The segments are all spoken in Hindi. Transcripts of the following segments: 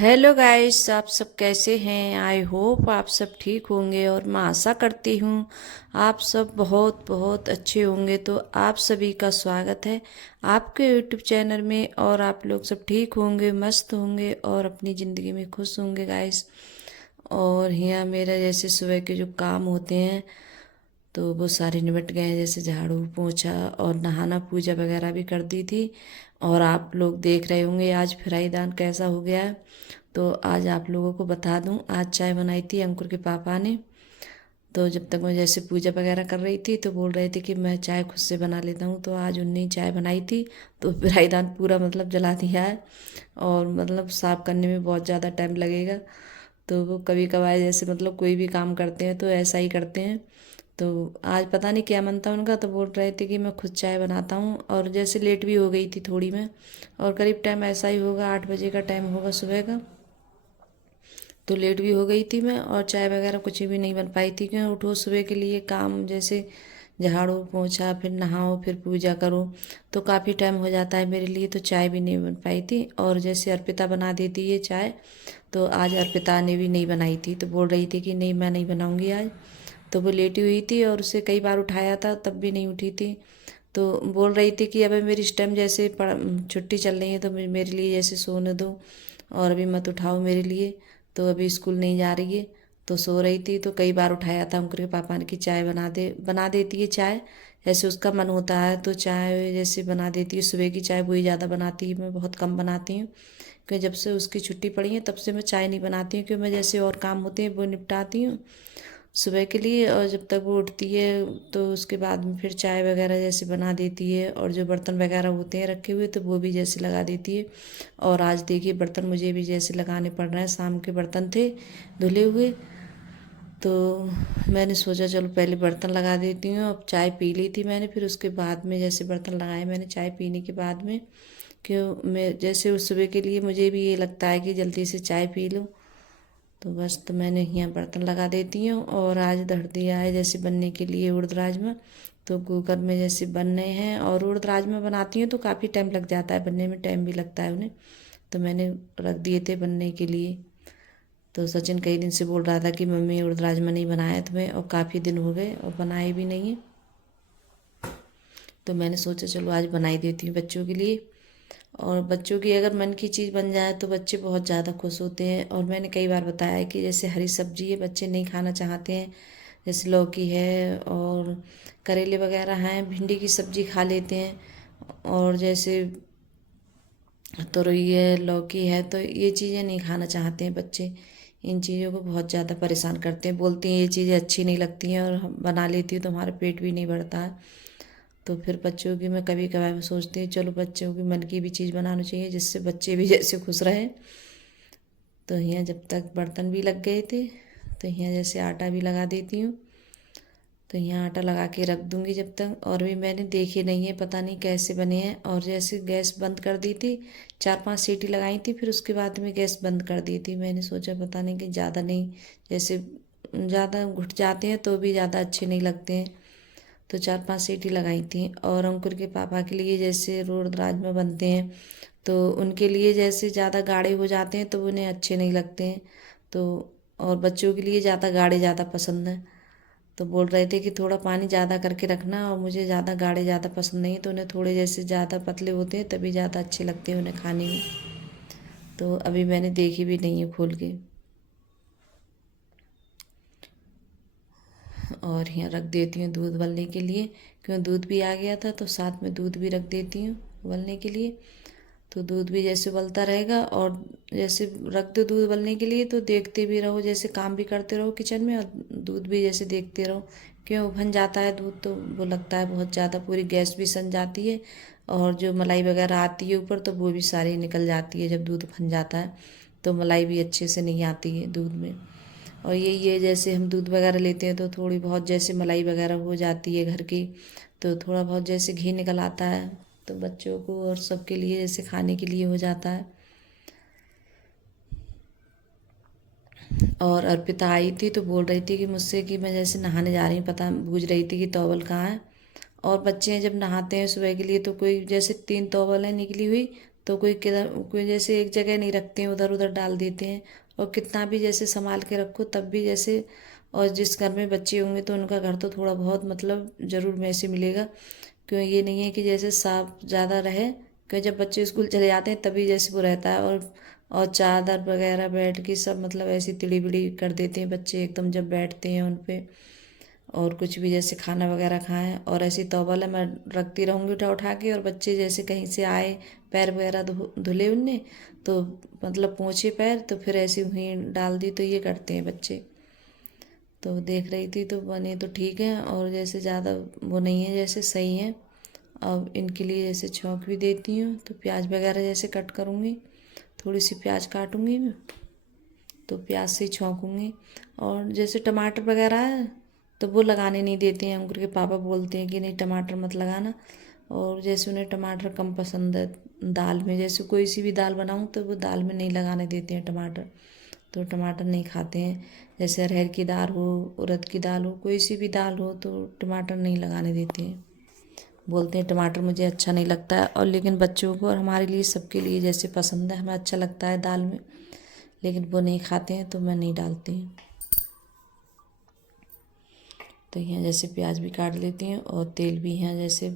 हेलो गाइस, आप सब कैसे हैं। आई होप आप सब ठीक होंगे और मैं आशा करती हूँ आप सब बहुत बहुत अच्छे होंगे। तो आप सभी का स्वागत है आपके यूट्यूब चैनल में और आप लोग सब ठीक होंगे, मस्त होंगे और अपनी ज़िंदगी में खुश होंगे गाइस। और यहाँ मेरा जैसे सुबह के जो काम होते हैं तो वो सारे निपट गए हैं, जैसे झाड़ू पोछा और नहाना पूजा वगैरह भी कर दी थी। और आप लोग देख रहे होंगे आज फ्राई दान कैसा हो गया है। तो आज आप लोगों को बता दूं, आज चाय बनाई थी अंकुर के पापा ने। तो जब तक मैं जैसे पूजा वगैरह कर रही थी तो बोल रहे थे कि मैं चाय खुद से बना लेता हूँ, तो आज उन्हें चाय बनाई थी। तो फ्राई दान पूरा मतलब जला दिया है और मतलब साफ़ करने में बहुत ज़्यादा टाइम लगेगा। तो वो कभी कभार जैसे मतलब कोई भी काम करते हैं तो ऐसा ही करते हैं। तो आज पता नहीं क्या मन था उनका, तो बोल रहे थे कि मैं खुद चाय बनाता हूँ। और जैसे लेट भी हो गई थी थोड़ी मैं, और करीब टाइम ऐसा ही होगा 8 बजे का टाइम होगा सुबह का। तो लेट भी हो गई थी मैं और चाय वगैरह कुछ भी नहीं बन पाई थी, क्योंकि उठो सुबह के लिए काम जैसे झाड़ू पोछा फिर नहाओ फिर पूजा करो तो काफ़ी टाइम हो जाता है मेरे लिए। तो चाय भी नहीं बन पाई थी। और जैसे अर्पिता बना देती है चाय, तो आज अर्पिता ने भी नहीं बनाई थी। तो बोल रही थी कि नहीं मैं नहीं बनाऊंगी आज। तो वो लेटी हुई थी और उसे कई बार उठाया था तब भी नहीं उठी थी। तो बोल रही थी कि अबे मेरी इस टाइम जैसे छुट्टी चल रही है तो मेरे लिए जैसे सोने दो और अभी मत उठाओ मेरे लिए। तो अभी स्कूल नहीं जा रही है तो सो रही थी। तो कई बार उठाया था उनके पापा ने कि चाय बना देती है चाय। जैसे उसका मन होता है तो चाय जैसे बना देती है। सुबह की चाय वही ज़्यादा बनाती है, मैं बहुत कम बनाती हूँ, क्योंकि जब से उसकी छुट्टी पड़ी है तब से मैं चाय नहीं बनाती हूँ, क्योंकि मैं जैसे और काम होते हैं वो निपटाती हूँ सुबह के लिए। और जब तक वो उठती है तो उसके बाद में फिर चाय वगैरह जैसे बना देती है और जो बर्तन वगैरह होते हैं रखे हुए तो वो भी जैसे लगा देती है। और आज देखिए बर्तन मुझे भी जैसे लगाने पड़ रहे हैं, शाम के बर्तन थे धुले हुए। तो मैंने सोचा चलो पहले बर्तन लगा देती हूँ। अब चाय पी ली थी मैंने, फिर उसके बाद में जैसे बर्तन लगाए मैंने चाय पीने के बाद में। क्यों मैं जैसे उस सुबह के लिए मुझे भी ये लगता है कि जल्दी से चाय पी लूँ। तो बस तो मैंने यहाँ बर्तन लगा देती हूँ। और आज धर दिया है जैसे बनने के लिए उड़द राजमा। तो कुकर में जैसे बन रहे हैं और उड़द राजमा बनाती हूँ तो काफ़ी टाइम लग जाता है, बनने में टाइम भी लगता है उन्हें। तो मैंने रख दिए थे बनने के लिए। तो सचिन कई दिन से बोल रहा था कि मम्मी उड़द राजमा नहीं बनाया तुम्हें, और काफ़ी दिन हो गए और बनाए भी नहीं है। तो मैंने सोचा चलो आज बनाई देती हूँ बच्चों के लिए। और बच्चों की अगर मन की चीज़ बन जाए तो बच्चे बहुत ज़्यादा खुश होते हैं। और मैंने कई बार बताया है कि जैसे हरी सब्जी है बच्चे नहीं खाना चाहते हैं, जैसे लौकी है और करेले वगैरह हैं, भिंडी की सब्जी खा लेते हैं। और जैसे तोरई है लौकी है तो ये चीज़ें नहीं खाना चाहते हैं बच्चे। इन चीज़ों को बहुत ज़्यादा परेशान करते हैं, बोलते हैं ये चीज़ें अच्छी नहीं लगती हैं और हम बना लेती हूँ तो हमारा पेट भी नहीं भरता है। तो फिर बच्चों की मैं कभी कभार सोचती हूँ चलो बच्चों की मन की भी चीज़ बनानी चाहिए जिससे बच्चे भी जैसे खुश रहें। तो यहाँ जब तक बर्तन भी लग गए थे तो यहाँ जैसे आटा भी लगा देती हूँ। तो यहाँ आटा लगा के रख दूँगी जब तक। और भी मैंने देखे नहीं है, पता नहीं कैसे बने हैं। और जैसे गैस बंद कर दी थी, 4-5 सीटी लगाई थी, फिर उसके बाद में गैस बंद कर दी थी। मैंने सोचा पता नहीं कि ज़्यादा नहीं, जैसे ज़्यादा घुट जाते हैं तो भी ज़्यादा अच्छे नहीं लगते हैं। तो 4-5 सीटी लगाई थी। और अंकुर के पापा के लिए जैसे रोड राजमा बनते हैं तो उनके लिए जैसे ज़्यादा गाढ़े हो जाते हैं तो उन्हें अच्छे नहीं लगते हैं। तो और बच्चों के लिए ज़्यादा गाढ़े ज़्यादा पसंद है। तो बोल रहे थे कि थोड़ा पानी ज़्यादा करके रखना, और मुझे ज़्यादा गाढ़े ज़्यादा पसंद नहीं है, तो उन्हें थोड़े जैसे ज़्यादा पतले होते हैं तभी ज़्यादा अच्छे लगते हैं उन्हें खाने में। तो अभी मैंने देखी भी नहीं है खोल के। और यहाँ रख देती हूँ दूध उबलने के लिए, क्यों दूध भी आ गया था तो साथ में दूध भी रख देती हूँ उबलने के लिए। तो दूध भी जैसे उबलता रहेगा और जैसे रख दो दूध उबलने के लिए तो देखते भी रहो, जैसे काम भी करते रहो किचन में और दूध भी जैसे देखते रहो। क्यों उबल जाता है दूध तो वो लगता है बहुत ज़्यादा, पूरी गैस भी सन जाती है और जो मलाई वगैरह आती है ऊपर तो वो भी सारी निकल जाती है जब दूध बन जाता है। तो मलाई भी अच्छे से नहीं आती है दूध में। और ये जैसे हम दूध वगैरह लेते हैं तो थोड़ी बहुत जैसे मलाई वगैरह हो जाती है घर की, तो थोड़ा बहुत जैसे घी निकल आता है तो बच्चों को और सबके लिए जैसे खाने के लिए हो जाता है। और अर्पिता आई थी तो बोल रही थी कि मुझसे कि मैं जैसे नहाने जा रही हूँ, पता पूछ रही थी कि टॉवल कहाँ है। और बच्चे जब नहाते हैं सुबह के लिए तो कोई जैसे 3 टॉवल है निकली हुई, तो कोई जैसे एक जगह नहीं रखते हैं, उधर उधर डाल देते हैं। और कितना भी जैसे संभाल के रखो तब भी जैसे, और जिस घर में बच्चे होंगे तो उनका घर तो थोड़ा बहुत मतलब ज़रूर मैसे मिलेगा। क्यों, ये नहीं है कि जैसे साफ ज़्यादा रहे, क्योंकि जब बच्चे स्कूल चले जाते हैं तभी जैसे वो रहता है। और चादर वगैरह बेड की सब मतलब ऐसी टिड़ी बिड़ी कर देते हैं बच्चे एकदम जब बैठते हैं उन पे। और कुछ भी जैसे खाना वगैरह खाएं, और ऐसी तौबल मैं रखती रहूँगी उठा उठा के। और बच्चे जैसे कहीं से आए, पैर वगैरह धुले उनने, तो मतलब पोंछे पैर, तो फिर ऐसे वहीं डाल दी, तो ये करते हैं बच्चे। तो देख रही थी तो बने तो ठीक है, और जैसे ज़्यादा वो नहीं है, जैसे सही है। अब इनके लिए जैसे छौंक भी देती हूँ, तो प्याज वगैरह जैसे कट करूँगी, थोड़ी सी प्याज काटूँगी मैं, तो प्याज से ही छौंकूँगी। और जैसे टमाटर वगैरह है तो वो लगाने नहीं देते हैं, अंकुर के पापा बोलते हैं कि नहीं टमाटर मत लगाना। और जैसे उन्हें टमाटर कम पसंद है दाल में, जैसे कोई सी भी दाल बनाऊँ तो वो दाल में नहीं लगाने देते हैं टमाटर, तो टमाटर नहीं खाते हैं। जैसे अरहर की दाल हो, उड़द की दाल हो, कोई सी भी दाल हो तो टमाटर नहीं लगाने देते हैं। बोलते हैं टमाटर मुझे अच्छा नहीं लगता है, और लेकिन बच्चों को और हमारे लिए सबके लिए जैसे पसंद है, हमें अच्छा लगता है दाल में, लेकिन वो नहीं खाते हैं तो मैं नहीं डालती हूँ। तो यहाँ जैसे प्याज भी काट लेती हूँ, और तेल भी यहाँ जैसे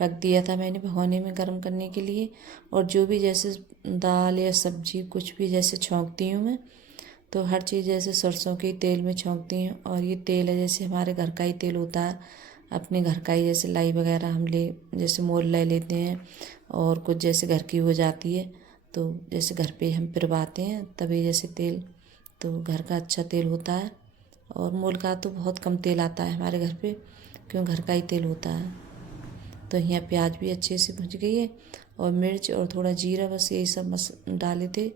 रख दिया था मैंने भगोने में गर्म करने के लिए। और जो भी जैसे दाल या सब्जी कुछ भी जैसे छौंकती हूँ मैं, तो हर चीज़ जैसे सरसों के तेल में छौंकती हूँ। और ये तेल है जैसे हमारे घर का ही तेल होता है, अपने घर का ही, जैसे लाई वगैरह हम जैसे मोल ले लेते हैं, और कुछ जैसे घर की हो जाती है तो जैसे घर पे हम पिरवाते हैं तभी जैसे तेल, तो घर का अच्छा तेल होता है। और मोल का तो बहुत कम तेल आता है हमारे घर पे, क्यों घर का ही तेल होता है। तो यहाँ प्याज भी अच्छे से भुज गई है, और मिर्च और थोड़ा जीरा, बस यही सब डाले थे।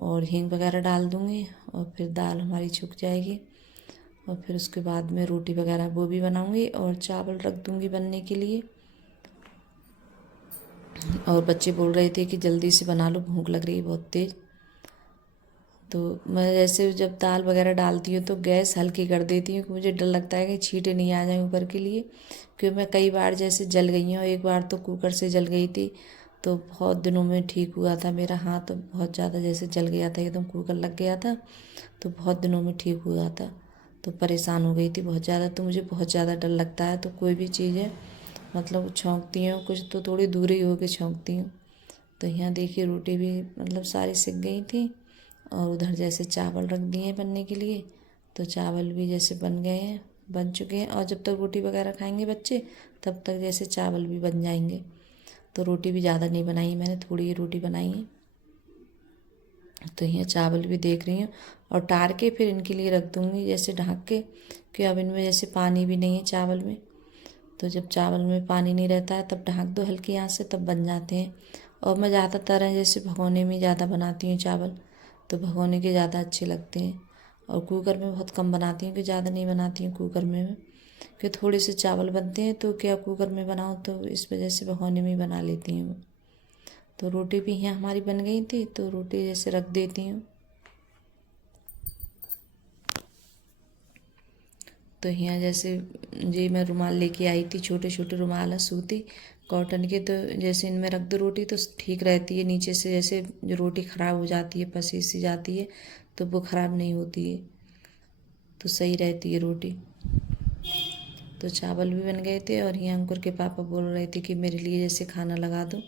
और हींग वगैरह डाल दूँगी, और फिर दाल हमारी छुक जाएगी। और फिर उसके बाद में रोटी वगैरह वो भी बनाऊँगी, और चावल रख दूँगी बनने के लिए। और बच्चे बोल रहे थे कि जल्दी से बना लो, भूख लग रही है बहुत तेज़। तो मैं जैसे जब दाल वगैरह डालती हूँ तो गैस हल्की कर देती हूँ, कि मुझे डर लगता है कि छींटे नहीं आ जाएं ऊपर के लिए। क्योंकि मैं कई बार जैसे जल गई हूँ, एक बार तो कुकर से जल गई थी, तो बहुत दिनों में ठीक हुआ था। मेरा हाथ तो बहुत ज़्यादा जैसे जल गया था, एकदम कुकर लग गया था, तो बहुत दिनों में ठीक हुआ था। तो परेशान हो गई थी बहुत ज़्यादा, तो मुझे बहुत ज़्यादा डर लगता है। तो कोई भी चीज़ है मतलब छौंकती हूँ कुछ तो थोड़ी दूर ही होकर छौंकती हूँ। तो यहाँ देखिए रोटी भी मतलब सारी सिक गई थी, और उधर जैसे चावल रख दिए हैं बनने के लिए, तो चावल भी जैसे बन गए हैं, बन चुके हैं। और जब तक रोटी वगैरह खाएंगे बच्चे तब तक जैसे चावल भी बन जाएंगे। तो रोटी भी ज़्यादा नहीं बनाई मैंने, थोड़ी ही रोटी बनाई है। तो यहाँ चावल भी देख रही हूँ, और टार के फिर इनके लिए रख दूँगी जैसे ढक के, कि अब इनमें जैसे पानी भी नहीं है चावल में। तो जब चावल में पानी नहीं रहता है तब ढक दो हल्की आंच से, तब बन जाते हैं। और मैं ज़्यादातर है जैसे भगोने में ज़्यादा बनाती हूँ चावल, तो भगोने के ज़्यादा अच्छे लगते हैं। और कुकर में बहुत कम बनाती हूँ, कि ज़्यादा नहीं बनाती हूँ कुकर में, कि थोड़े से चावल बनते हैं तो क्या कुकर में बनाऊँ, तो इस वजह से भगोने में ही बना लेती हूँ। तो रोटी भी यहाँ हमारी बन गई थी, तो रोटी जैसे रख देती हूँ। तो यहाँ जैसे जी मैं रुमाल लेके आई थी, छोटे छोटे रुमाल है सूती कॉटन के, तो जैसे इनमें रख दो रोटी तो ठीक रहती है। नीचे से जैसे जो रोटी ख़राब हो जाती है, पसी सी जाती है, तो वो ख़राब नहीं होती है, तो सही रहती है रोटी। तो चावल भी बन गए थे, और यहाँ अंकुर के पापा बोल रहे थे कि मेरे लिए जैसे खाना लगा दो,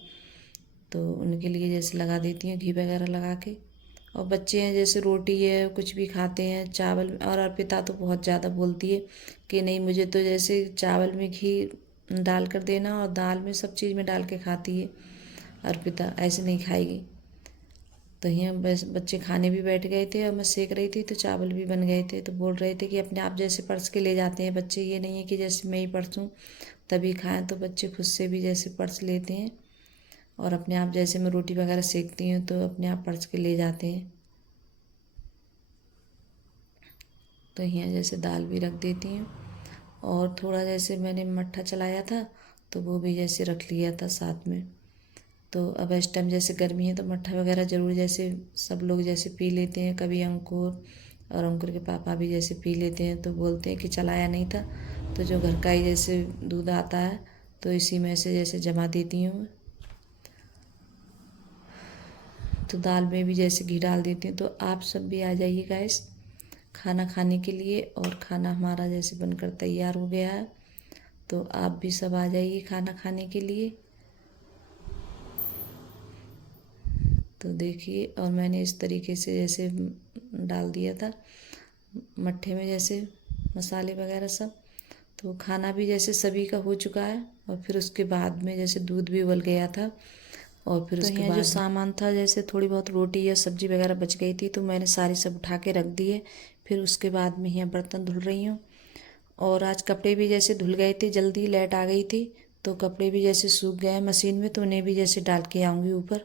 तो उनके लिए जैसे लगा देती हूँ घी वगैरह लगा के। और बच्चे हैं जैसे रोटी है कुछ भी खाते हैं चावल, और अर्पिता तो बहुत ज़्यादा बोलती है कि नहीं मुझे तो जैसे चावल में घी डाल कर देना, और दाल में सब चीज़ में डाल के खाती है अर्पिता, ऐसे नहीं खाएगी। तो यहाँ बस बच्चे खाने भी बैठ गए थे, और मैं सेक रही थी तो चावल भी बन गए थे। तो बोल रहे थे कि अपने आप जैसे परस के ले जाते हैं बच्चे, ये नहीं है कि जैसे मैं ही परसूँ तभी खाएँ, तो बच्चे खुद से भी जैसे परस लेते हैं, और अपने आप जैसे मैं रोटी वगैरह सेकती हूँ तो अपने आप परस के ले जाते हैं। तो यहाँ जैसे दाल भी रख देती हूँ, और थोड़ा जैसे मैंने मट्ठा चलाया था तो वो भी जैसे रख लिया था साथ में। तो अब इस टाइम जैसे गर्मी है तो मट्ठा वगैरह ज़रूर जैसे सब लोग जैसे पी लेते हैं, कभी अंकुर और अंकुर के पापा भी जैसे पी लेते हैं, तो बोलते हैं कि चलाया नहीं था, तो जो घर का ही जैसे दूध आता है तो इसी में से जैसे जमा देती हूँ। तो दाल में भी जैसे घी डाल देती हूँ। तो आप सब भी आ जाइए गाइस खाना खाने के लिए। और खाना हमारा जैसे बनकर तैयार हो गया है, तो आप भी सब आ जाइए खाना खाने के लिए। तो देखिए, और मैंने इस तरीके से जैसे डाल दिया था मट्ठे में जैसे मसाले वगैरह सब। तो खाना भी जैसे सभी का हो चुका है। और फिर उसके बाद में जैसे दूध भी उबल गया था। और फिर उसके बाद जो सामान था, जैसे थोड़ी बहुत रोटी या सब्जी वगैरह बच गई थी, तो मैंने सारी सब उठा के रख दिए। फिर उसके बाद में यहाँ बर्तन धुल रही हूँ। और आज कपड़े भी जैसे धुल गए थे, जल्दी लाइट आ गई थी, तो कपड़े भी जैसे सूख गए मशीन में, तो उन्हें भी जैसे डाल के आऊँगी ऊपर।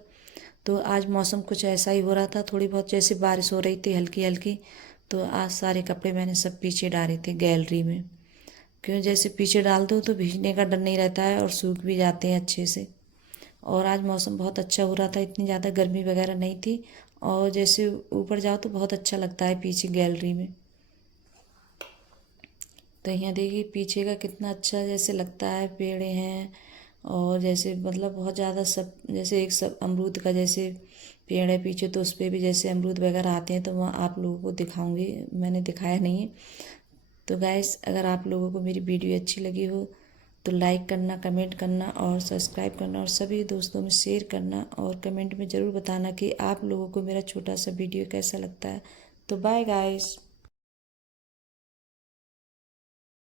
तो आज मौसम कुछ ऐसा ही हो रहा था, थोड़ी बहुत जैसे बारिश हो रही थी हल्की हल्की। तो आज सारे कपड़े मैंने सब पीछे डाले थे गैलरी में, क्यों जैसे पीछे डाल दो तो भीगने का डर नहीं रहता है और सूख भी जाते हैं अच्छे से। और आज मौसम बहुत अच्छा हो रहा था, इतनी ज़्यादा गर्मी वगैरह नहीं थी। और जैसे ऊपर जाओ तो बहुत अच्छा लगता है पीछे गैलरी में। तो यहाँ देखिए पीछे का कितना अच्छा जैसे लगता है, पेड़ हैं और जैसे मतलब बहुत ज़्यादा सब, जैसे एक सब अमरूद का जैसे पेड़ है पीछे, तो उस पर भी जैसे अमरूद वगैरह आते हैं, तो वहाँ आप लोगों को दिखाऊंगी, मैंने दिखाया नहीं है। तो गाइस, अगर आप लोगों को मेरी वीडियो अच्छी लगी हो तो लाइक करना, कमेंट करना और सब्सक्राइब करना, और सभी दोस्तों में शेयर करना, और कमेंट में ज़रूर बताना कि आप लोगों को मेरा छोटा सा वीडियो कैसा लगता है। तो बाय गाइस।